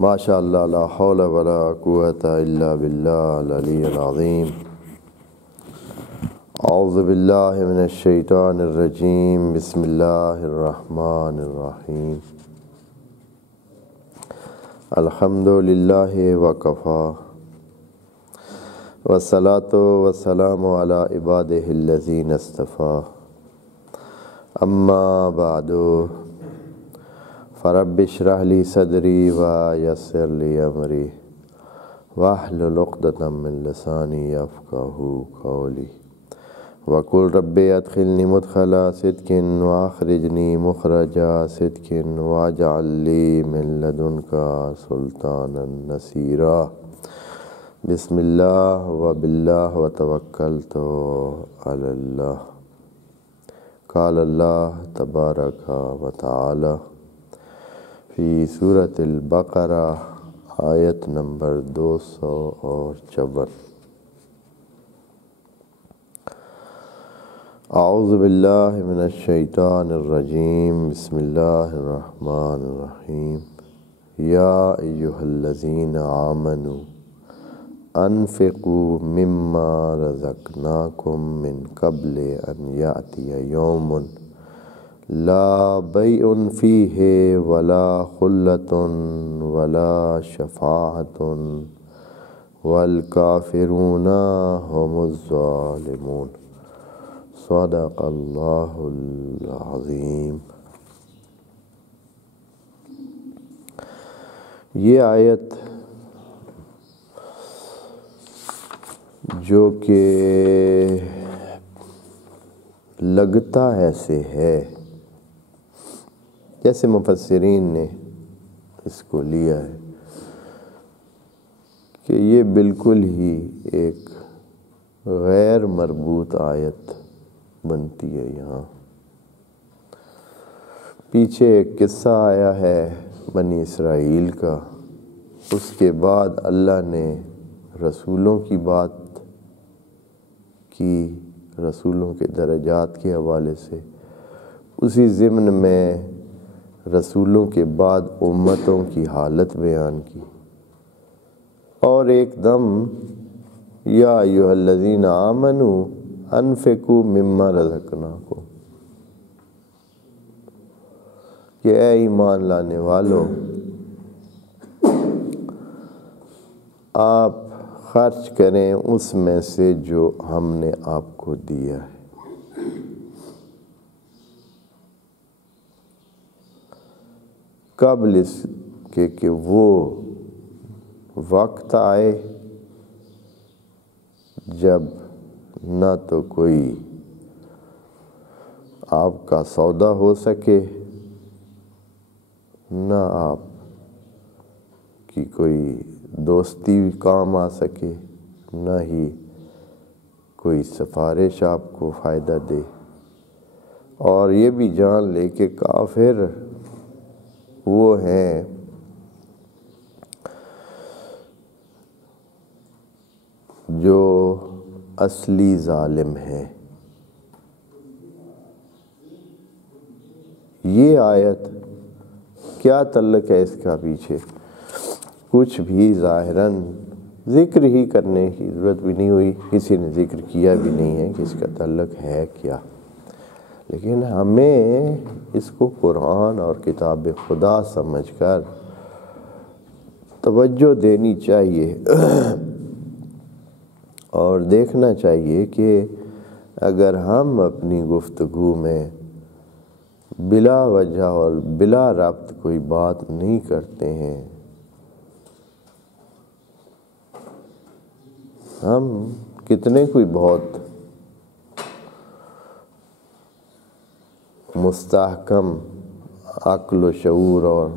ماشاء اللہ لا حول ولا قوة الا باللہ العلی العظیم۔ اعوذ باللہ من الشیطان الرجیم، بسم اللہ الرحمن الرحیم۔ الحمد للہ وکفی والصلاۃ والسلام علی عبادہ الذین اصطفی، اما بعد فرب اشرح لی صدری ویسر لی امری واحلل عقدۃ من لسانی یفقہوا قولی وقل رب ادخلنی مدخل صدق واخرجنی مخرج صدق واجعل لی من لدنک سلطانا نصیرا۔ بسم اللہ وباللہ وتوکلت علی اللہ۔ قال اللہ تبارک و تعالی فی سورۃ البقرہ آیت نمبر 254۔ اعوذ باللہ من الشیطان الرجیم، بسم اللہ الرحمن الرحیم۔ یا ایہا الذین آمنوا انفقوا مما رزقناکم من قبل ان یأتی یوم لا بیع فیہ ولا خلۃ ولا شفاعۃ والکافرون هم الظالمون۔ صدق اللہ العظیم۔ یہ آیت جو کہ لگتا ایسے ہے جیسے مفسرین نے اس کو لیا ہے کہ یہ بالکل ہی ایک غیر مربوط آیت بنتی ہے۔ یہاں پیچھے ایک قصہ آیا ہے بنی اسرائیل کا، اس کے بعد اللہ نے رسولوں کی بات کی، رسولوں کے درجات کے حوالے سے، اسی ضمن میں رسولوں کے بعد امتوں کی حالت بیان کی، اور ایک دم یا ایھا الذین آمنوا انفقوا مما رزقناکم، کہ اے ایمان لانے والوں آپ خرچ کریں اس میں سے جو ہم نے آپ کو دیا ہے۔ قبل اس کے کہ وہ وقت آئے جب نہ تو کوئی آپ کا سودا ہو سکے، نہ آپ کی کوئی دوستی کام آ سکے، نہ ہی کوئی سفارش آپ کو فائدہ دے، اور یہ بھی جان لے کہ کافر وہ ہیں جو اصلی ظالم ہیں۔ یہ آیت کیا تعلق ہے اس کا پیچھے؟ کچھ بھی ظاہراً ذکر ہی کرنے کی ضرورت بھی نہیں ہوئی، کسی نے ذکر کیا بھی نہیں ہے کہ اس کا تعلق ہے کیا، لیکن ہمیں اس کو قرآن اور کتاب خدا سمجھ کر توجہ دینی چاہیے، اور دیکھنا چاہیے کہ اگر ہم اپنی گفتگو میں بلا وجہ اور بلا ربط کوئی بات نہیں کرتے ہیں، ہم کتنے کوئی بہت مستحکم عقل و شعور اور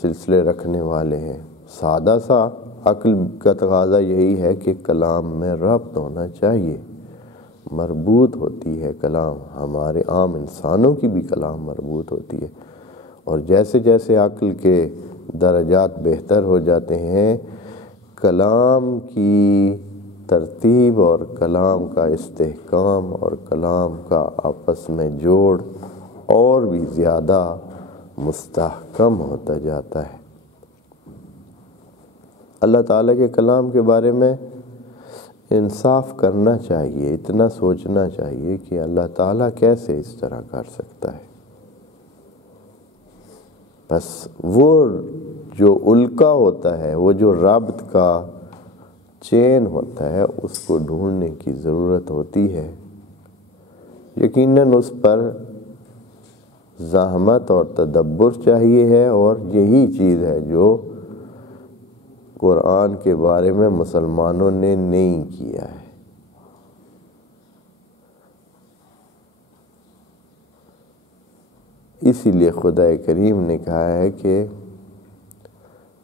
سلسلے رکھنے والے ہیں، سادہ سا عقل کا تقاضا یہی ہے کہ کلام میں ربط ہونا چاہیے، مربوط ہوتی ہے کلام، ہمارے عام انسانوں کی بھی کلام مربوط ہوتی ہے، اور جیسے جیسے عقل کے درجات بہتر ہو جاتے ہیں، کلام کی ترتیب اور کلام کا استحکام اور کلام کا آپس میں جوڑ اور بھی زیادہ مستحکم ہوتا جاتا ہے۔ اللہ تعالیٰ کے کلام کے بارے میں انصاف کرنا چاہیے، اتنا سوچنا چاہیے کہ اللہ تعالیٰ کیسے اس طرح کر سکتا ہے۔ بس وہ جو الکا ہوتا ہے، وہ جو رابط کا چین ہوتا ہے، اس کو ڈھونڈنے کی ضرورت ہوتی ہے۔ یقیناً اس پر زحمت اور تدبر چاہیے ہے، اور یہی چیز ہے جو قرآن کے بارے میں مسلمانوں نے نہیں کیا ہے۔ اسی لیے خدا کریم نے کہا ہے کہ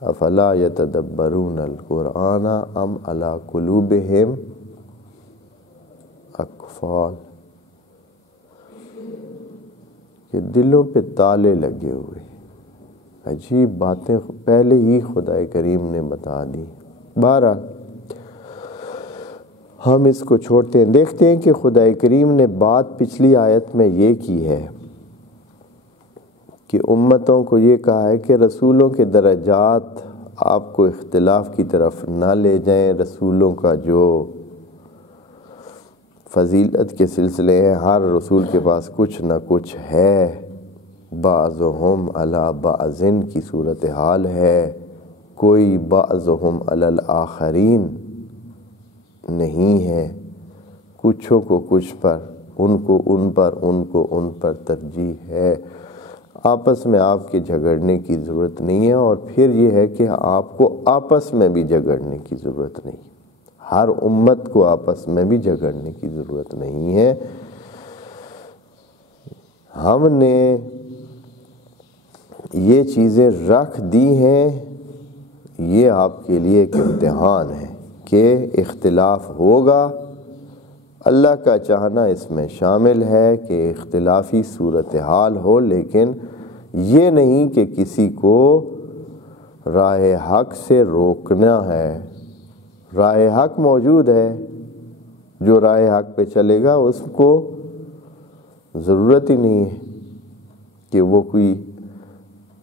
افلا یتدبرون القرآن ام علی قلوبہم اقفال، کہ دلوں پہ تالے لگے ہوئے۔ عجیب باتیں پہلے ہی خدا کریم نے بتا دی۔ بہرحال ہم اس کو چھوڑتے ہیں، دیکھتے ہیں کہ خدا کریم نے بات پچھلی آیت میں یہ کی ہے کہ امتوں کو یہ کہا ہے کہ رسولوں کے درجات آپ کو اختلاف کی طرف نہ لے جائیں۔ رسولوں کا جو فضیلت کے سلسلے ہیں، ہر رسول کے پاس کچھ نہ کچھ ہے، بعضهم علی بعض کی صورتحال ہے، کوئی بعضهم علی الآخرین نہیں ہے، کچھوں کو کچھ پر، ان کو ان پر، ان کو ان پر ترجیح ہے۔ آپس میں آپ کے جھگڑنے کی ضرورت نہیں ہے، اور پھر یہ ہے کہ آپ کو آپس میں بھی جھگڑنے کی ضرورت نہیں ہے۔ ہر امت کو آپس میں بھی جھگڑنے کی ضرورت نہیں ہے۔ ہم نے یہ چیزیں رکھ دی ہیں، یہ آپ کے لیے ایک امتحان ہے کہ اختلاف ہوگا۔ اللہ کا چاہنا اس میں شامل ہے کہ اختلافی صورتحال ہو، لیکن یہ نہیں کہ کسی کو راہ حق سے روکنا ہے۔ راہ حق موجود ہے، جو راہ حق پہ چلے گا اس کو ضرورت ہی نہیں ہے کہ وہ کوئی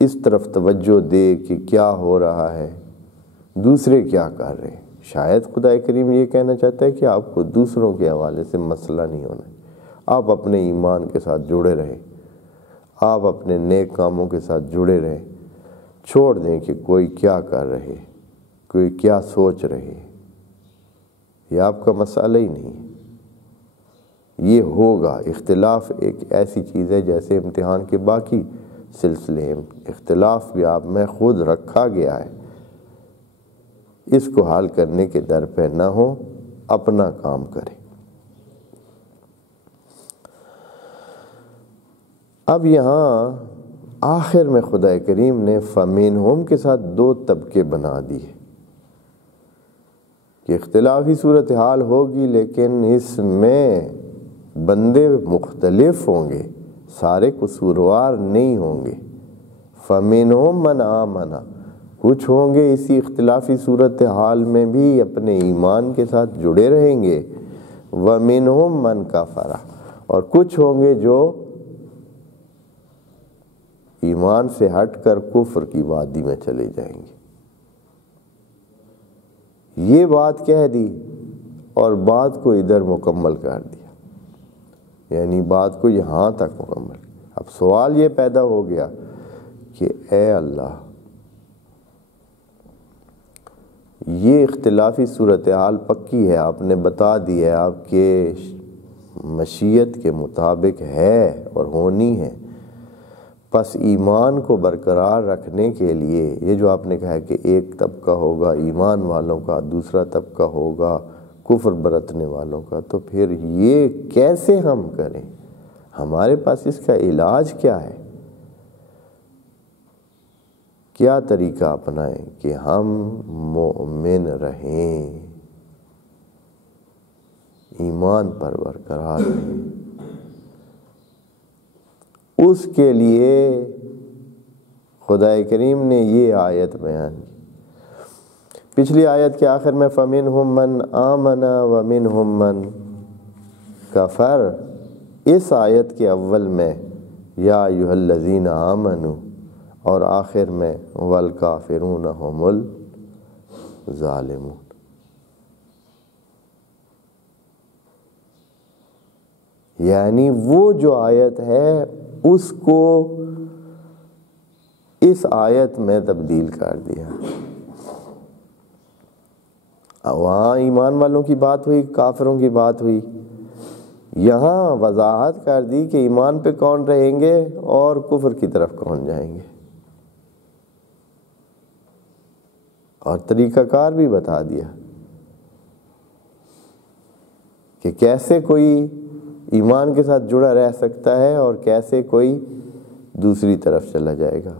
اس طرف توجہ دے کہ کیا ہو رہا ہے، دوسرے کیا کر رہے ہیں۔ شاید خدا کریم یہ کہنا چاہتا ہے کہ آپ کو دوسروں کے حوالے سے مسئلہ نہیں ہونا ہے، آپ اپنے ایمان کے ساتھ جڑے رہیں، آپ اپنے نیک کاموں کے ساتھ جڑے رہیں، چھوڑ دیں کہ کوئی کیا کر رہے، کوئی کیا سوچ رہے، یہ آپ کا مسئلہ ہی نہیں ہے۔ یہ ہوگا، اختلاف ایک ایسی چیز ہے جیسے امتحان کے باقی سلسلے ہیں، اختلاف بھی آپ میں خود رکھا گیا ہے، اس کو حل کرنے کے در پہ نہ ہو، اپنا کام کریں۔ اب یہاں آخر میں خدا کریم نے فَمِنْهُمْ کے ساتھ دو طبقے بنا دیے کہ اختلافی صورتحال ہوگی، لیکن اس میں بندے مختلف ہوں گے، سارے قصوروار نہیں ہوں گے۔ فَمِنْهُمْ مَنْ آمَنَ، کچھ ہوں گے اسی اختلافی صورتحال میں بھی اپنے ایمان کے ساتھ جڑے رہیں گے، وَمِنْهُمْ مَنْ كَفَرَ، اور کچھ ہوں گے جو ایمان سے ہٹ کر کفر کی وادی میں چلے جائیں گے۔ یہ بات کہہ دی اور بات کو ادھر مکمل کر دیا، یعنی بات کو یہاں تک مکمل۔ اب سوال یہ پیدا ہو گیا کہ اے اللہ، یہ اختلافی صورتحال پکی ہے، آپ نے بتا دی ہے، آپ کے مشیت کے مطابق ہے اور ہونی ہے، پس ایمان کو برقرار رکھنے کے لیے یہ جو آپ نے کہا کہ ایک طبقہ ہوگا ایمان والوں کا، دوسرا طبقہ ہوگا کفر برتنے والوں کا، تو پھر یہ کیسے ہم کریں؟ ہمارے پاس اس کا علاج کیا ہے؟ کیا طریقہ اپنائیں کہ ہم مومن رہیں، ایمان پر برقرار رہیں؟ اس کے لیے خدا کریم نے یہ آیت بیان کی۔ پچھلی آیت کے آخر میں فَمِنْهُمْ مَنْ آمَنَ وَمِنْهُمْ مَنْ كَفَرَ، اس آیت کے اول میں یا ایھا الذین آمنوا، اور آخر میں وَالْکَافِرُونَ هُمُ ظالمون۔ یعنی وہ جو آیت ہے اس کو اس آیت میں تبدیل کر دیا۔ وہاں ایمان والوں کی بات ہوئی، کافروں کی بات ہوئی، یہاں وضاحت کر دی کہ ایمان پہ کون رہیں گے اور کفر کی طرف کون جائیں گے، اور طریقہ کار بھی بتا دیا کہ کیسے کوئی ایمان کے ساتھ جڑا رہ سکتا ہے اور کیسے کوئی دوسری طرف چلا جائے گا۔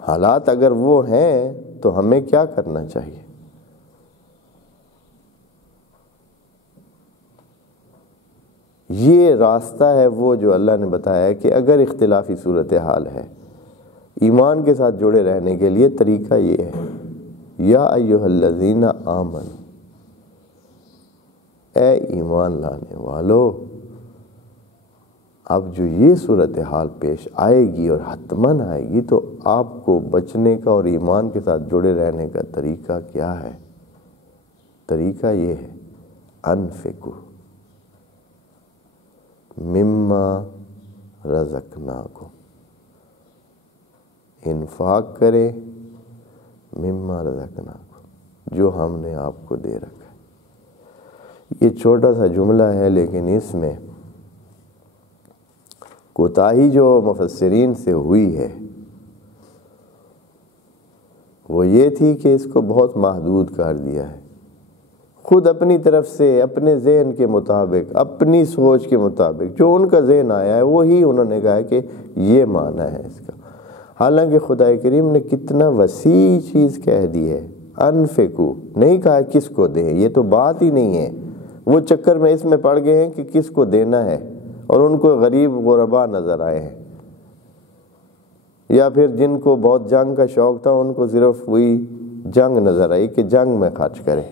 حالات اگر وہ ہیں تو ہمیں کیا کرنا چاہیے؟ یہ راستہ ہے وہ جو اللہ نے بتایا ہے کہ اگر اختلافی صورتحال ہے، ایمان کے ساتھ جڑے رہنے کے لیے طریقہ یہ ہے، یا ایھا الذین آمنوا، اے ایمان لانے والو، اب جو یہ صورتحال پیش آئے گی اور حتماً آئے گی تو آپ کو بچنے کا اور ایمان کے ساتھ جڑے رہنے کا طریقہ کیا ہے؟ طریقہ یہ ہے، انفقوا مما رزقناکم، انفاق کرے مما رزقناکم، جو ہم نے آپ کو دے رکھا ہے۔ یہ چھوٹا سا جملہ ہے لیکن اس میں کوتاہی جو مفسرین سے ہوئی ہے وہ یہ تھی کہ اس کو بہت محدود کر دیا ہے، خود اپنی طرف سے اپنے ذہن کے مطابق، اپنی سوچ کے مطابق جو ان کا ذہن آیا ہے وہی انہوں نے کہا کہ یہ معنی ہے اس کا، حالانکہ خدا کریم نے کتنا وسیع چیز کہہ دی ہے۔ انفقوا نہیں کہا کس کو دیں، یہ تو بات ہی نہیں ہے، وہ چکر میں اس میں پڑ گئے ہیں کہ کس کو دینا ہے، اور ان کو غریب غربا نظر آئے ہیں، یا پھر جن کو بہت جنگ کا شوق تھا ان کو صرف وہی جنگ نظر آئی کہ جنگ میں خرچ کریں۔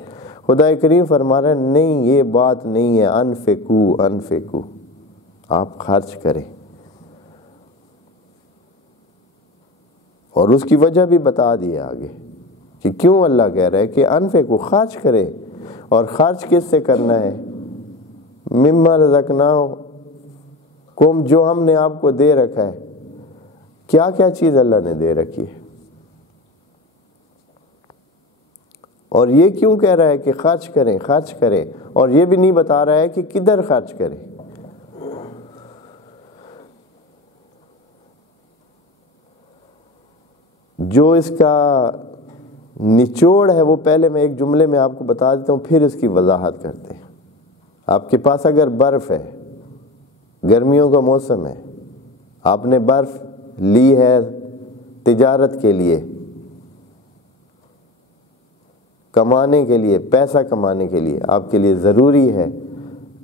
خدا کریم فرما رہا ہے نہیں، یہ بات نہیں ہے، انفقوا انفقوا، آپ خرچ کریں، اور اس کی وجہ بھی بتا دی آگے کہ کیوں اللہ کہہ رہا ہے کہ انفقوا، خرچ کریں، اور خرچ کس سے کرنا ہے؟ مما رزقناکم، جو ہم نے آپ کو دے رکھا ہے۔ کیا کیا چیز اللہ نے دے رکھی ہے، اور یہ کیوں کہہ رہا ہے کہ خرچ کریں خرچ کریں، اور یہ بھی نہیں بتا رہا ہے کہ کدھر خرچ کریں۔ جو اس کا نچوڑ ہے وہ پہلے میں ایک جملے میں آپ کو بتا دیتا ہوں، پھر اس کی وضاحت کرتے ہیں۔ آپ کے پاس اگر برف ہے، گرمیوں کا موسم ہے، آپ نے برف لی ہے تجارت کے لیے، کمانے کے لیے، پیسہ کمانے کے لیے، آپ کے لیے ضروری ہے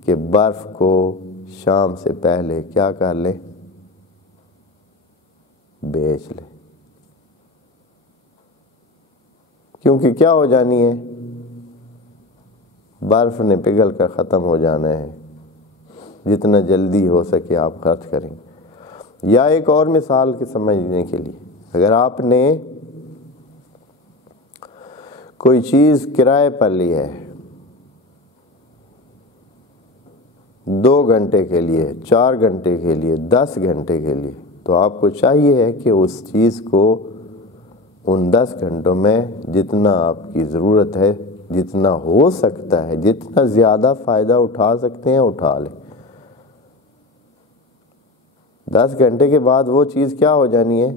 کہ برف کو شام سے پہلے کیا کر لیں؟ بیچ لیں، کیونکہ کیا ہو جانی ہے؟ برف نے پگھل کر ختم ہو جانا ہے، جتنا جلدی ہو سکے آپ خرچ کریں۔ یا ایک اور مثال کے سمجھنے کے لیے، اگر آپ نے کوئی چیز کرائے پر لی ہے 2 گھنٹے کے لیے، 4 گھنٹے کے لیے، 10 گھنٹے کے لیے، تو آپ کو چاہیے ہے کہ اس چیز کو ان 10 گھنٹوں میں جتنا آپ کی ضرورت ہے، جتنا ہو سکتا ہے، جتنا زیادہ فائدہ اٹھا سکتے ہیں اٹھا لیں۔ 10 گھنٹے کے بعد وہ چیز کیا ہو جانی ہے؟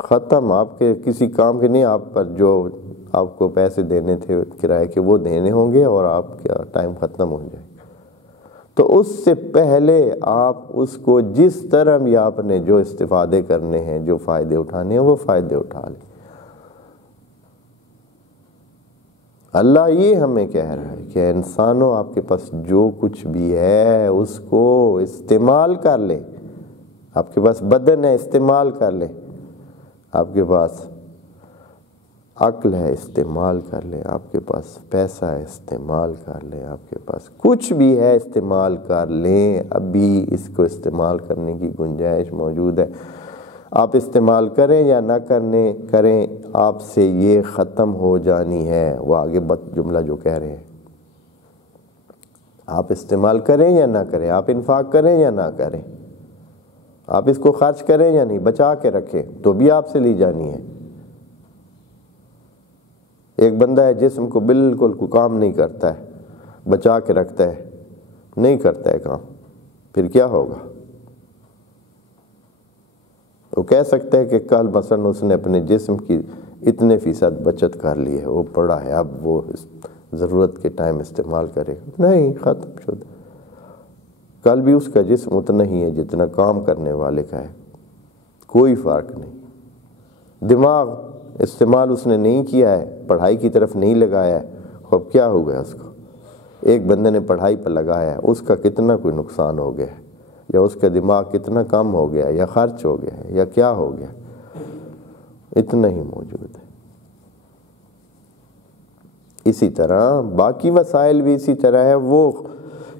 ختم، آپ کے کسی کام کے نہیں، آپ پر جو آپ کو پیسے دینے تھے کرائے کے وہ دینے ہوں گے اور آپ کا ٹائم ختم ہو جائے گا۔ تو اس سے پہلے آپ اس کو جس طرح بھی آپ نے جو استفادے کرنے ہیں، جو فائدے اٹھانے ہیں، وہ فائدے اٹھا لیں۔ اللہ یہ ہمیں کہہ رہا ہے کہ انسانوں، آپ کے پاس جو کچھ بھی ہے اس کو استعمال کر لیں۔ آپ کے پاس بدن ہے، استعمال کر لیں۔ آپ کے پاس عقل ہے، استعمال کر لیں۔ آپ کے پاس پیسہ ہے، استعمال کر لیں۔ آپ کے پاس کچھ بھی ہے، استعمال کر لیں۔ ابھی اس کو استعمال کرنے کی گنجائش موجود ہے۔ آپ استعمال کریں یا نہ کریں آپ سے یہ ختم ہو جانی ہے۔ وہ آگے جملہ جو کہہ رہے ہیں، آپ استعمال کریں یا نہ کریں، آپ انفاق کریں یا نہ کریں، آپ اس کو خرچ کریں یا نہیں، بچا کے رکھیں تو بھی آپ سے لی جانی ہے۔ ایک بندہ ہے جسم کو بالکل کوئی کام نہیں کرتا ہے، بچا کے رکھتا ہے، نہیں کرتا ہے کام، پھر کیا ہوگا؟ وہ کہہ سکتا ہے کہ کل مثلا اس نے اپنے جسم کی اتنے فیصد بچت کر لی ہے، وہ پڑا ہے، اب وہ ضرورت کے ٹائم استعمال کرے گا، نہیں، ختم شد۔ کل بھی اس کا جسم اتنا ہی ہے جتنا کام کرنے والے کا ہے، کوئی فرق نہیں۔ دماغ استعمال اس نے نہیں کیا ہے، پڑھائی کی طرف نہیں لگایا ہے، اب کیا ہو گیا اس کو؟ ایک بندے نے پڑھائی پر لگایا ہے، اس کا کتنا کوئی نقصان ہو گیا ہے، یا اس کا دماغ کتنا کم ہو گیا ہے، یا خرچ ہو گیا ہے، یا کیا ہو گیا، اتنا ہی موجود ہے۔ اسی طرح باقی وسائل بھی اسی طرح ہے، وہ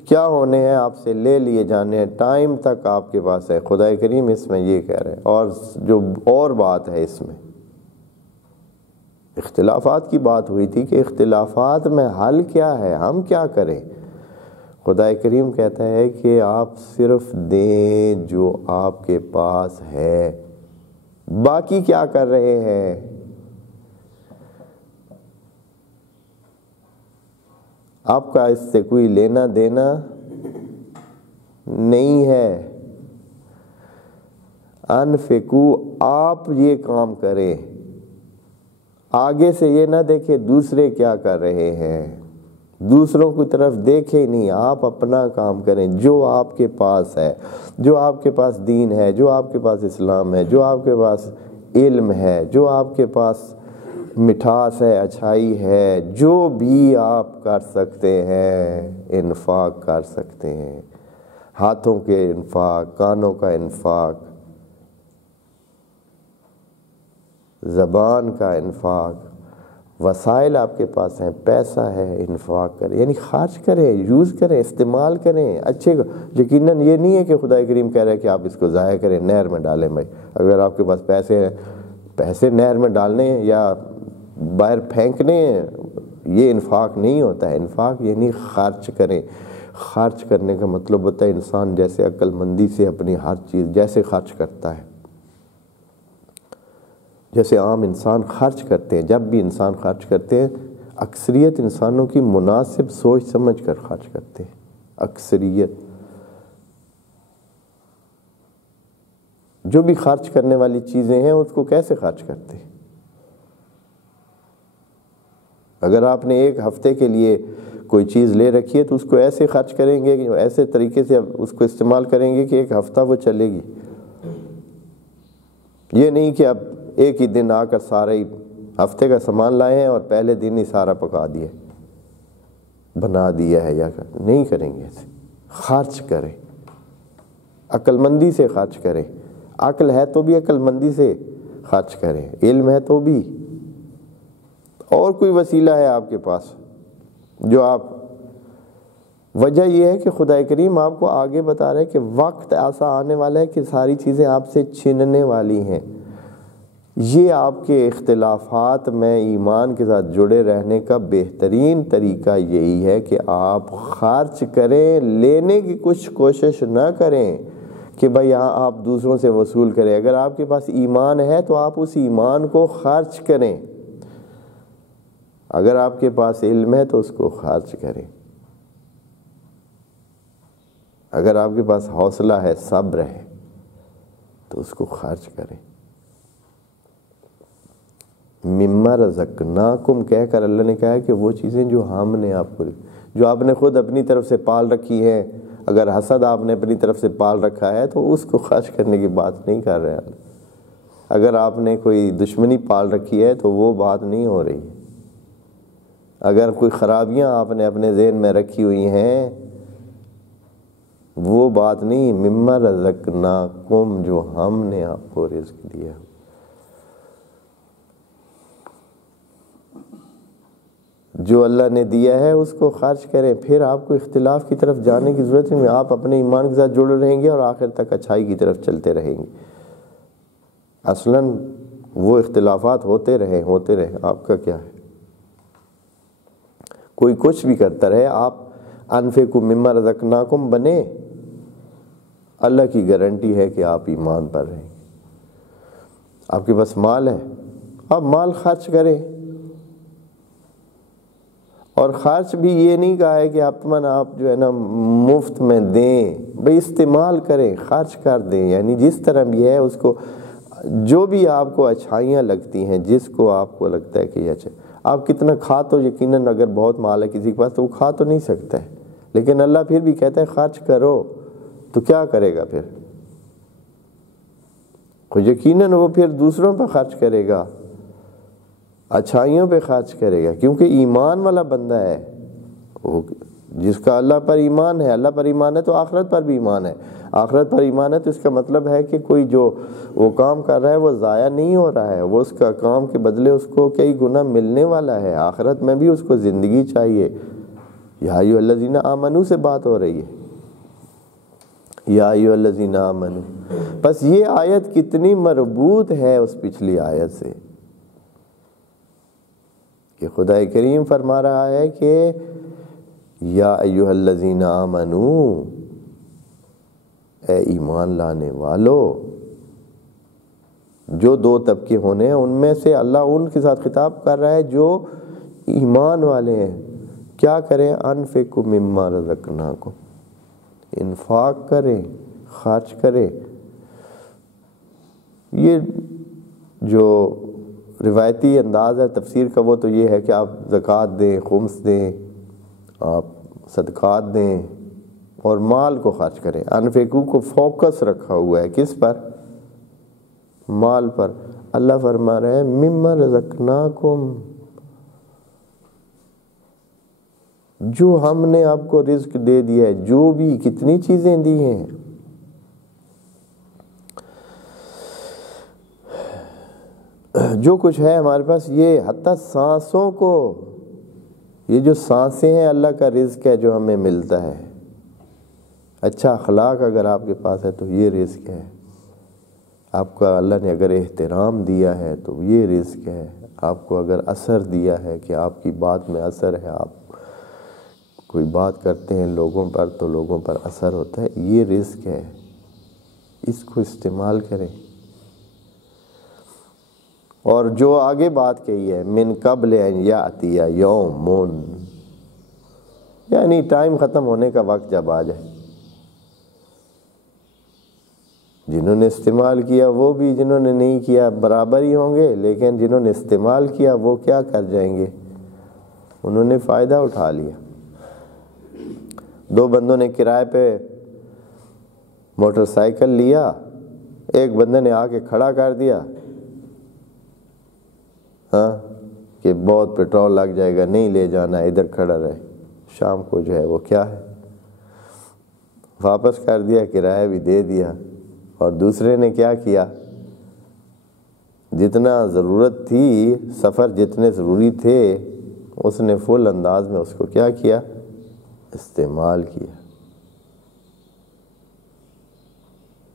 کیا ہونے ہیں، آپ سے لے لیے جانے ہیں، ٹائم تک آپ کے پاس ہے۔ خدا کریم اس میں یہ کہہ رہے ہیں، اور جو اور بات ہے اس میں اختلافات کی بات ہوئی تھی کہ اختلافات میں حل کیا ہے، ہم کیا کریں؟ خدا کریم کہتا ہے کہ آپ صرف دیں جو آپ کے پاس ہے، باقی کیا کر رہے ہیں؟ آپ کا اس سے کوئی لینا دینا نہیں ہے۔ انفقو، آپ یہ کام کریں، آگے سے یہ نہ دیکھیں دوسرے کیا کر رہے ہیں، دوسروں کی طرف دیکھیں نہیں، آپ اپنا کام کریں، جو آپ کے پاس ہے، جو آپ کے پاس دین ہے، جو آپ کے پاس اسلام ہے، جو آپ کے پاس علم ہے، جو آپ کے پاس مٹھاس ہے، اچھائی ہے، جو بھی آپ کر سکتے ہیں انفاق کر سکتے ہیں، ہاتھوں کے انفاق، کانوں کا انفاق، زبان کا انفاق، وسائل آپ کے پاس ہیں، پیسہ ہے، انفاق کریں، یعنی خرچ کریں، یوز کریں، استعمال کریں اچھے۔ یقیناً یہ نہیں ہے کہ خدا کریم کہہ رہے کہ آپ اس کو ضائع کریں، نہر میں ڈالیں۔ بھائی اگر آپ کے پاس پیسے ہیں، پیسے نہر میں ڈالنے یا باہر پھینکنے، یہ انفاق نہیں ہوتا ہے۔ انفاق یعنی خرچ کریں۔ خرچ کرنے کا مطلب ہوتا ہے انسان جیسے عقل مندی سے اپنی ہر چیز جیسے خرچ کرتا ہے، جیسے عام انسان خرچ کرتے ہیں۔ جب بھی انسان خرچ کرتے ہیں، اکثریت انسانوں کی مناسب سوچ سمجھ کر خرچ کرتے ہیں۔ اکثریت جو بھی خرچ کرنے والی چیزیں ہیں اس کو کیسے خرچ کرتے ہیں؟ اگر آپ نے ایک ہفتے کے لیے کوئی چیز لے رکھی ہے تو اس کو ایسے خرچ کریں گے کہ ایسے طریقے سے اس کو استعمال کریں گے کہ ایک ہفتہ وہ چلے گی۔ یہ نہیں کہ اب ایک ہی دن آ کر سارے ہفتے کا سامان لائے ہیں اور پہلے دن ہی سارا پکا دیا، بنا دیا ہے، یا نہیں کریں گے ایسے۔ خرچ کریں، عقل مندی سے خرچ کریں۔ عقل ہے تو بھی عقل مندی سے خرچ کریں، علم ہے تو بھی، اور کوئی وسیلہ ہے آپ کے پاس جو آپ، وجہ یہ ہے کہ خدا کریم آپ کو آگے بتا رہے ہیں کہ وقت ایسا آنے والا ہے کہ ساری چیزیں آپ سے چھننے والی ہیں۔ یہ آپ کے اختلافات میں ایمان کے ساتھ جڑے رہنے کا بہترین طریقہ یہی ہے کہ آپ خرچ کریں، لینے کی کچھ کوشش نہ کریں کہ بھائی یہاں آپ دوسروں سے وصول کریں۔ اگر آپ کے پاس ایمان ہے تو آپ اس ایمان کو خرچ کریں، اگر آپ کے پاس علم ہے تو اس کو خرچ کریں، اگر آپ کے پاس حوصلہ ہے، صبر ہے تو اس کو خرچ کریں۔ مما رزقناکم کہہ کر اللہ نے کہا ہے کہ وہ چیزیں جو ہم نے آپ کو، جو آپ نے خود اپنی طرف سے پال رکھی ہیں، اگر حسد آپ نے اپنی طرف سے پال رکھا ہے تو اس کو خرچ کرنے کی بات نہیں کر رہے ہیں۔ اگر آپ نے کوئی دشمنی پال رکھی ہے تو وہ بات نہیں ہو رہی ہے۔ اگر کوئی خرابیاں آپ نے اپنے ذہن میں رکھی ہوئی ہیں وہ بات نہیں۔ مما رزقناکم جو ہم نے آپ کو رزق دیا، جو اللہ نے دیا ہے اس کو خرچ کریں، پھر آپ کو اختلاف کی طرف جانے کی ضرورت نہیں۔ آپ اپنے ایمان کے ساتھ جڑے رہیں گے اور آخر تک اچھائی کی طرف چلتے رہیں گے۔ اصلاً وہ اختلافات ہوتے رہے آپ کا کیا ہے؟ کوئی کچھ بھی کرتا رہے، آپ انفقوا مما رزقناکم بنے، اللہ کی گارنٹی ہے کہ آپ ایمان پر رہیں گے۔ آپ کے پاس مال ہے، آپ مال خرچ کریں، اور خرچ بھی یہ نہیں کہا ہے کہ آپ جو ہے نا مفت میں دیں، بھئی استعمال کریں، خرچ کر دیں، یعنی جس طرح بھی ہے اس کو، جو بھی آپ کو اچھائیاں لگتی ہیں، جس کو آپ کو لگتا ہے کہ یہ اچھا، آپ کتنا کھا تو یقیناً اگر بہت مال ہے کسی کے پاس تو وہ کھا تو نہیں سکتا ہے، لیکن اللہ پھر بھی کہتا ہے خرچ کرو، تو کیا کرے گا پھر؟ یقیناً وہ پھر دوسروں پہ خرچ کرے گا، اچھائیوں پہ خرچ کرے گا، کیونکہ ایمان والا بندہ ہے وہ، جس کا اللہ پر ایمان ہے، اللہ پر ایمان ہے تو آخرت پر بھی ایمان ہے، آخرت پر ایمان ہے تو اس کا مطلب ہے کہ کوئی جو وہ کام کر رہا ہے وہ ضائع نہیں ہو رہا ہے، وہ اس کا کام کے بدلے اس کو کئی گنا ملنے والا ہے، آخرت میں بھی اس کو زندگی چاہیے۔ یا ایھا الذین آمنو سے بات ہو رہی ہے، یا ایھا الذین آمنو۔ بس یہ آیت کتنی مربوط ہے اس پچھلی آیت سے، کہ خدا کریم فرما رہا ہے کہ یا ایھا الذین آمنو، اے ایمان لانے والو۔ جو دو طبقے ہونے ہیں ان میں سے اللہ ان کے ساتھ خطاب کر رہا ہے جو ایمان والے ہیں، کیا کریں؟ انفقوا مما رزقناکم، انفاق کریں، خرچ کریں۔ یہ جو روایتی انداز ہے تفسیر کا وہ تو یہ ہے کہ آپ زکوٰۃ دیں، خمس دیں، آپ صدقات دیں اور مال کو خرچ کریں۔ انفقوا کو فوکس رکھا ہوا ہے کس پر؟ مال پر۔ اللہ فرما رہے ہیں مما رزقناکم، جو ہم نے آپ کو رزق دے دیا ہے، جو بھی کتنی چیزیں دی ہیں، جو کچھ ہے ہمارے پاس، یہ حتیٰ سانسوں کو، یہ جو سانسیں ہیں اللہ کا رزق ہے جو ہمیں ملتا ہے۔ اچھا اخلاق اگر آپ کے پاس ہے تو یہ رزق ہے، آپ کا اللہ نے اگر احترام دیا ہے تو یہ رزق ہے، آپ کو اگر اثر دیا ہے کہ آپ کی بات میں اثر ہے، آپ کوئی بات کرتے ہیں لوگوں پر تو لوگوں پر اثر ہوتا ہے، یہ رزق ہے، اس کو استعمال کریں۔ اور جو آگے بات کہی ہے من قبل ان یاتی یوم، یعنی ٹائم ختم ہونے کا وقت جب آ جائے، جنہوں نے استعمال کیا وہ بھی، جنہوں نے نہیں کیا برابر ہی ہوں گے، لیکن جنہوں نے استعمال کیا وہ کیا کر جائیں گے؟ انہوں نے فائدہ اٹھا لیا۔ دو بندوں نے کرائے پہ موٹر سائیکل لیا، ایک بندے نے آ کے کھڑا کر دیا، کہ بہت پیٹرول لگ جائے گا، نہیں لے جانا، ادھر کھڑا رہے، شام کو جو ہے وہ کیا ہے واپس کر دیا، کرایہ بھی دے دیا۔ اور دوسرے نے کیا کیا؟ جتنا ضرورت تھی، سفر جتنے ضروری تھے، اس نے فل انداز میں اس کو کیا کیا؟ استعمال کیا۔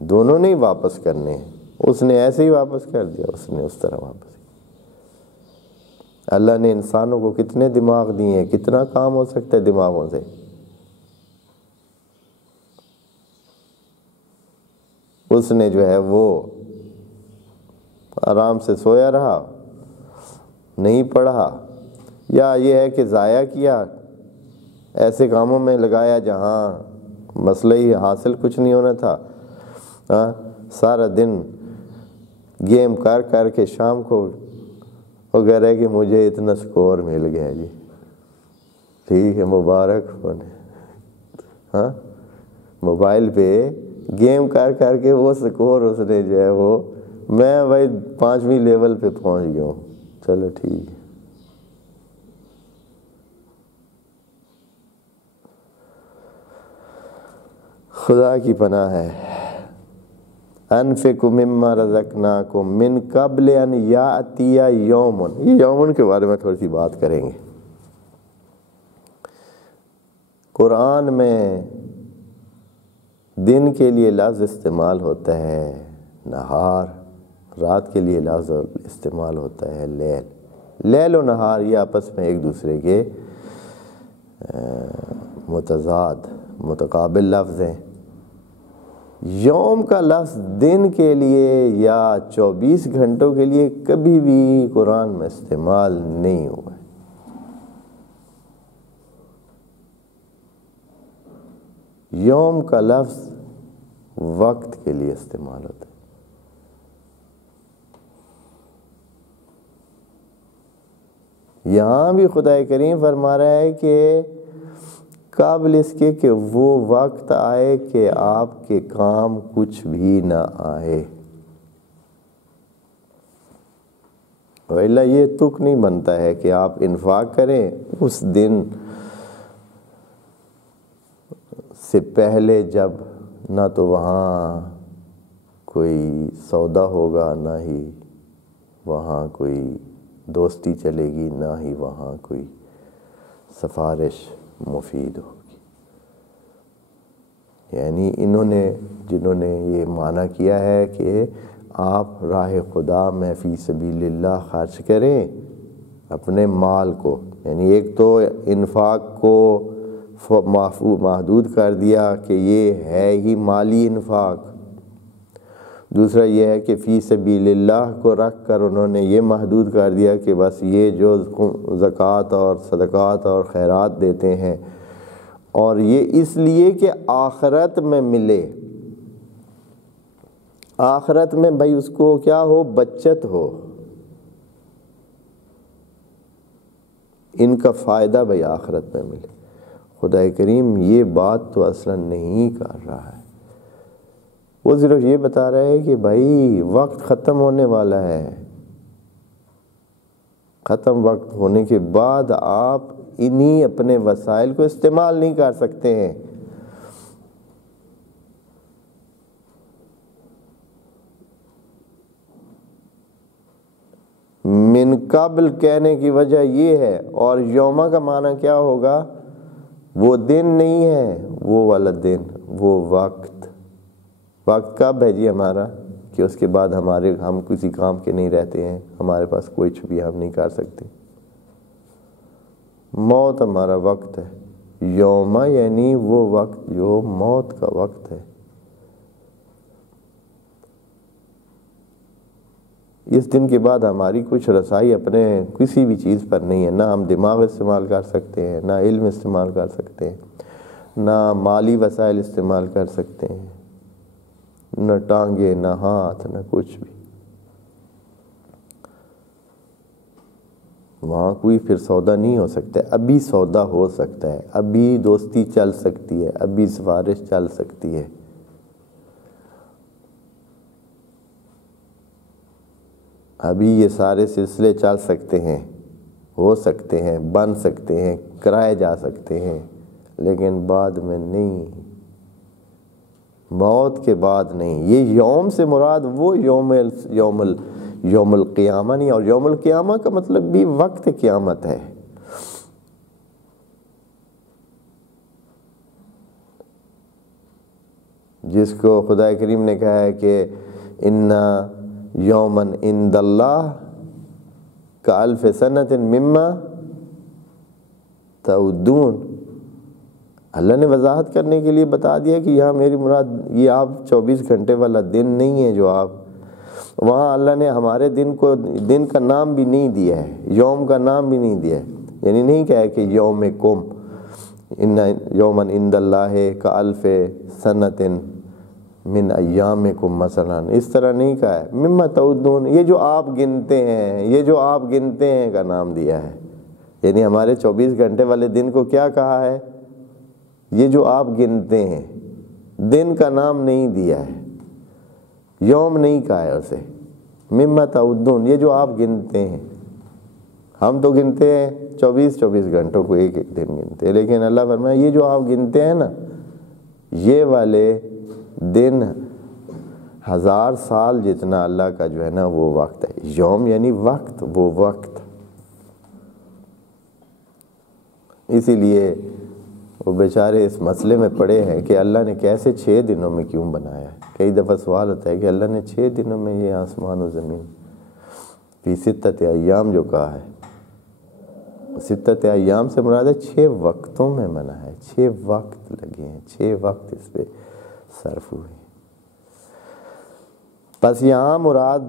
دونوں نے واپس کرنے ہیں، اس نے ایسے ہی واپس کر دیا، اس نے اس طرح واپس کیا۔ اللہ نے انسانوں کو کتنے دماغ دیے ہیں، کتنا کام ہو سکتا ہے دماغوں سے۔ اس نے جو ہے وہ آرام سے سویا رہا، نہیں پڑھا، یا یہ ہے کہ ضائع کیا، ایسے کاموں میں لگایا جہاں مسئلہ ہی حاصل کچھ نہیں ہونا تھا، سارا دن گیم کر کر کے شام کو وہ کہہ رہے کہ مجھے اتنا سکور مل گیا جی، ٹھیک ہے مبارک ہونے، موبائل پہ گیم کر کر کے وہ سکور اس نے جو ہے وہ، میں بھائی 5ویں لیول پہ پہنچ گیا ہوں، چلو ٹھیک ہے۔ خدا کی پناہ ہے۔ انفقوا مما رزقناکم من قبل ان یاتی یوم، یہ یومن کے بارے میں تھوڑی سی بات کریں گے۔ قرآن میں دن کے لیے لفظ استعمال ہوتا ہے نہار، رات کے لیے لفظ استعمال ہوتا ہے لیل، لیل و نہار یہ آپس میں ایک دوسرے کے متضاد متقابل لفظ ہیں۔ یوم کا لفظ دن کے لیے یا 24 گھنٹوں کے لیے کبھی بھی قرآن میں استعمال نہیں ہوا ہے۔ یوم کا لفظ وقت کے لیے استعمال ہوتا ہے۔ یہاں بھی خدا کریم فرما رہا ہے کہ قابل اس کے کہ وہ وقت آئے کہ آپ کے کام کچھ بھی نہ آئے، وَإِلَّا یہ تک نہیں بنتا ہے کہ آپ انفاق کریں اس دن سے پہلے جب نہ تو وہاں کوئی سودا ہوگا، نہ ہی وہاں کوئی دوستی چلے گی، نہ ہی وہاں کوئی سفارش مفید ہوگی۔ یعنی جنہوں نے یہ معنی کیا ہے کہ آپ راہ خدا میں فی سبیل اللہ خرچ کریں اپنے مال کو، یعنی ایک تو انفاق کو محدود کر دیا کہ یہ ہے ہی مالی انفاق، دوسرا یہ ہے کہ فی سبیل اللہ کو رکھ کر انہوں نے یہ محدود کر دیا کہ بس یہ جو زکوٰۃ اور صدقات اور خیرات دیتے ہیں، اور یہ اس لیے کہ آخرت میں ملے، آخرت میں بھائی اس کو کیا ہو، بچت ہو، ان کا فائدہ بھائی آخرت میں ملے۔ خدا کریم یہ بات تو اصلا نہیں کر رہا ہے، وہ صرف یہ بتا رہا ہے کہ بھائی وقت ختم ہونے والا ہے، ختم وقت ہونے کے بعد آپ انہی اپنے وسائل کو استعمال نہیں کر سکتے ہیں۔ من قبل کہنے کی وجہ یہ ہے، اور یومہ کا معنی کیا ہوگا، وہ دن نہیں ہے، وہ والا دن، وہ وقت۔ وقت کب ہے جی ہمارا کہ اس کے بعد ہم کسی کام کے نہیں رہتے ہیں، ہمارے پاس کوئی بھی ہم نہیں کر سکتے۔ موت ہمارا وقت ہے، یوم یعنی وہ وقت جو موت کا وقت ہے۔ اس دن کے بعد ہماری کچھ رسائی اپنے کسی بھی چیز پر نہیں ہے، نہ ہم دماغ استعمال کر سکتے ہیں، نہ علم استعمال کر سکتے ہیں، نہ مالی وسائل استعمال کر سکتے ہیں، نہ ٹانگیں، نہ ہاتھ، نہ کچھ بھی۔ وہاں کوئی پھر سودا نہیں ہو سکتا ہے۔ ابھی سودا ہو سکتا ہے، ابھی دوستی چل سکتی ہے، ابھی سفارش چل سکتی ہے، ابھی یہ سارے سلسلے چل سکتے ہیں، ہو سکتے ہیں، بن سکتے ہیں، کرائے جا سکتے ہیں، لیکن بعد میں نہیں، موت کے بعد نہیں۔ یہ یوم سے مراد وہ یوم القیامہ نہیں، اور یوم القیامہ کا مطلب بھی وقت قیامت ہے۔ جس کو خدا کریم نے کہا ہے کہ ان یومن عند اللہ کالف سنۃ مما تعدون، اللہ نے وضاحت کرنے کے لیے بتا دیا کہ یہاں میری مراد یہ آپ 24 گھنٹے والا دن نہیں ہے جو آپ، وہاں اللہ نے ہمارے دن کو دن کا نام بھی نہیں دیا ہے، یوم کا نام بھی نہیں دیا ہے، یعنی نہیں کہا کہ یومکم ان یومن عند اللہ کالف سنۃ من ایامکم مثلا، اس طرح نہیں کہا ہے۔ مما تعدون یہ جو آپ گنتے ہیں، یہ جو آپ گنتے ہیں کا نام دیا ہے، یعنی ہمارے 24 گھنٹے والے دن کو کیا کہا ہے، یہ جو آپ گنتے ہیں، دن کا نام نہیں دیا ہے، یوم نہیں کہا ہے اسے، مما تعدون یہ جو آپ گنتے ہیں۔ ہم تو گنتے ہیں 24 گھنٹوں کو ایک ایک دن گنتے ہیں، لیکن اللہ فرمایا یہ جو آپ گنتے ہیں نا، یہ والے دن 1000 سال جتنا اللہ کا جو ہے نا وہ وقت ہے۔ یوم یعنی وقت، وہ وقت۔ اسی لیے وہ بیچارے اس مسئلے میں پڑے ہیں کہ اللہ نے کیسے 6 دنوں میں کیوں بنایا ہے۔ کئی دفعہ سوال ہوتا ہے کہ اللہ نے 6 دنوں میں یہ آسمان و زمین فی 6 ایام جو کہا ہے، 6 ایام سے مراد ہے 6 وقتوں میں بنا ہے، 6 وقت لگے ہیں، 6 وقت اس پہ صرف ہوئے ہیں۔ پس یہاں مراد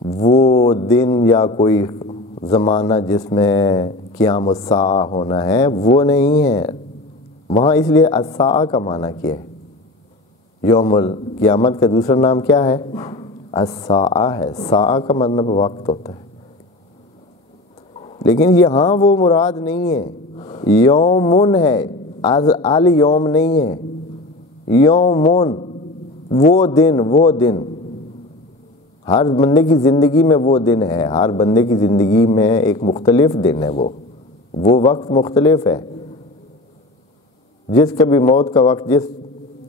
وہ دن یا کوئی زمانہ جس میں قیام الساعہ ہونا ہے وہ نہیں ہے وہاں، اس لیے الساعہ کا معنی کیا ہے؟ یوم القیامت کا دوسرا نام کیا ہے؟ الساعہ ہے، ساعہ کا مطلب وقت ہوتا ہے، لیکن یہاں وہ مراد نہیں ہے، یومن ہے، الیوم نہیں ہے، یومن وہ دن ہر بندے کی زندگی میں وہ دن ہے، ہر بندے کی زندگی میں ایک مختلف دن ہے، وہ وقت مختلف ہے، جس کا بھی موت کا وقت جس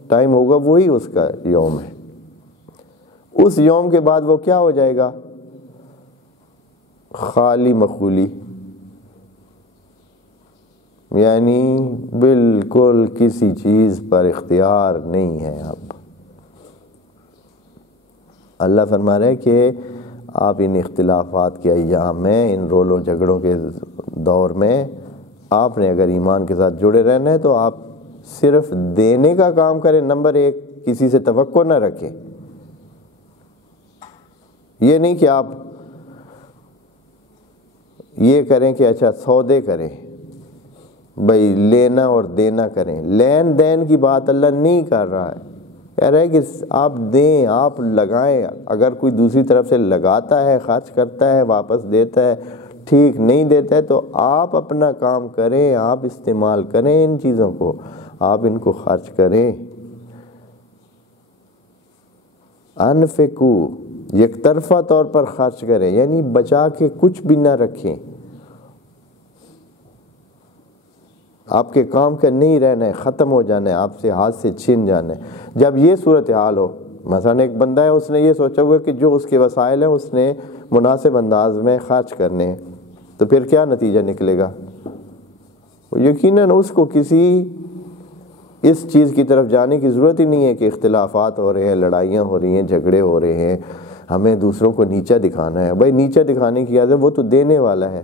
ٹائم ہوگا وہی اس کا یوم ہے۔ اس یوم کے بعد وہ کیا ہو جائے گا؟ خالی مخولی، یعنی بالکل کسی چیز پر اختیار نہیں ہے۔ اب اللہ فرما رہے ہیں کہ آپ ان اختلافات کے ایام میں، ان رول و جھگڑوں کے دور میں آپ نے اگر ایمان کے ساتھ جڑے رہنا ہے تو آپ صرف دینے کا کام کریں۔ نمبر 1، کسی سے توقع نہ رکھیں۔ یہ نہیں کہ آپ یہ کریں کہ اچھا سودے کریں، بھائی لینا اور دینا کریں، لین دین کی بات اللہ نہیں کر رہا ہے، کہہ رہا ہے کہ آپ دیں، آپ لگائیں۔ اگر کوئی دوسری طرف سے لگاتا ہے، خرچ کرتا ہے، واپس دیتا ہے، ٹھیک، نہیں دیتا ہے تو آپ اپنا کام کریں، آپ استعمال کریں ان چیزوں کو، آپ ان کو خرچ کریں۔ انفقو، یک طرفہ طور پر خرچ کریں، یعنی بچا کے کچھ بھی نہ رکھیں۔ آپ کے کام کا نہیں رہنا ہے، ختم ہو جانا ہے، آپ سے ہاتھ سے چھن جانا ہے۔ جب یہ صورتحال ہو، مثلا ایک بندہ ہے، اس نے یہ سوچا ہوا کہ جو اس کے وسائل ہیں اس نے مناسب انداز میں خرچ کرنے ہیں، تو پھر کیا نتیجہ نکلے گا؟ یقیناً اس کو کسی اس چیز کی طرف جانے کی ضرورت ہی نہیں ہے کہ اختلافات ہو رہے ہیں، لڑائیاں ہو رہی ہیں، جھگڑے ہو رہے ہیں، ہمیں دوسروں کو نیچا دکھانا ہے۔ بھائی نیچا دکھانے کی عادت، وہ تو دینے والا ہے،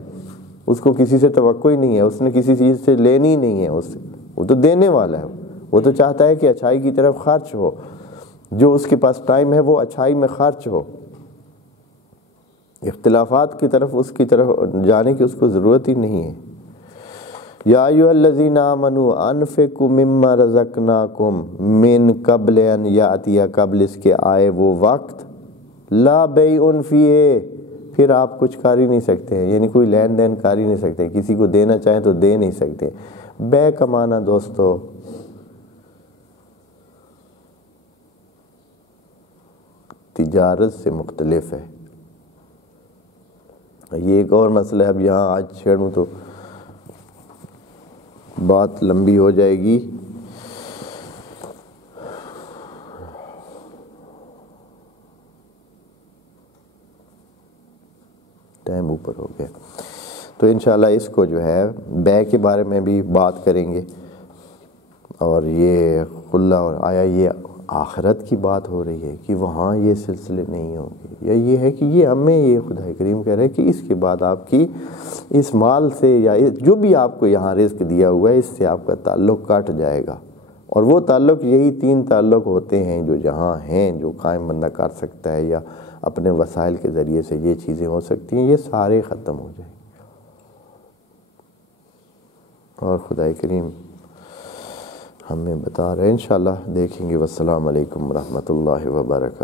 اس کو کسی سے توقع ہی نہیں ہے، اس نے کسی چیز سے لینی نہیں ہے، وہ تو دینے والا ہے، وہ تو چاہتا ہے کہ اچھائی کی طرف خرچ ہو، جو اس کے پاس ٹائم ہے وہ اچھائی میں خرچ ہو۔ اختلافات کی طرف اس کی طرف جانے کی اس کو ضرورت ہی نہیں ہے۔ یا ایھا الذین آمنوا انفقوا مما رزقناکم من قبل ان یاتی، قبل اس کے آئے وہ وقت، لا بیع فیہ، پھر آپ کچھ کر ہی نہیں سکتے ہیں، یعنی کوئی لین دین کر ہی نہیں سکتے، کسی کو دینا چاہیں تو دے نہیں سکتے۔ بے کا معنی دوستو تجارت سے مختلف ہے۔ یہ ایک اور مسئلہ ہے، اب یہاں آج چھیڑوں تو بات لمبی ہو جائے گی۔ ٹائم اوپر ہو گیا، تو انشاءاللہ اس کو جو ہے بے کے بارے میں بھی بات کریں گے، اور یہ خلا، اور آیا یہ آخرت کی بات ہو رہی ہے کہ وہاں یہ سلسلے نہیں ہوں گے، یا یہ ہے کہ یہ ہمیں یہ خدا کریم کہہ رہے ہیں کہ اس کے بعد آپ کی اس مال سے یا جو بھی آپ کو یہاں رزق دیا ہوا ہے اس سے آپ کا تعلق کٹ جائے گا۔ اور وہ تعلق، یہی 3 تعلق ہوتے ہیں جو جہاں ہیں، جو قائم بندہ کر سکتا ہے یا اپنے وسائل کے ذریعے سے یہ چیزیں ہو سکتی ہیں، یہ سارے ختم ہو جائیں گے۔ اور خدا کریم ہمیں بتا رہے ہیں، انشاءاللہ دیکھیں گے۔ والسلام علیکم ورحمۃ اللہ وبرکاتہ۔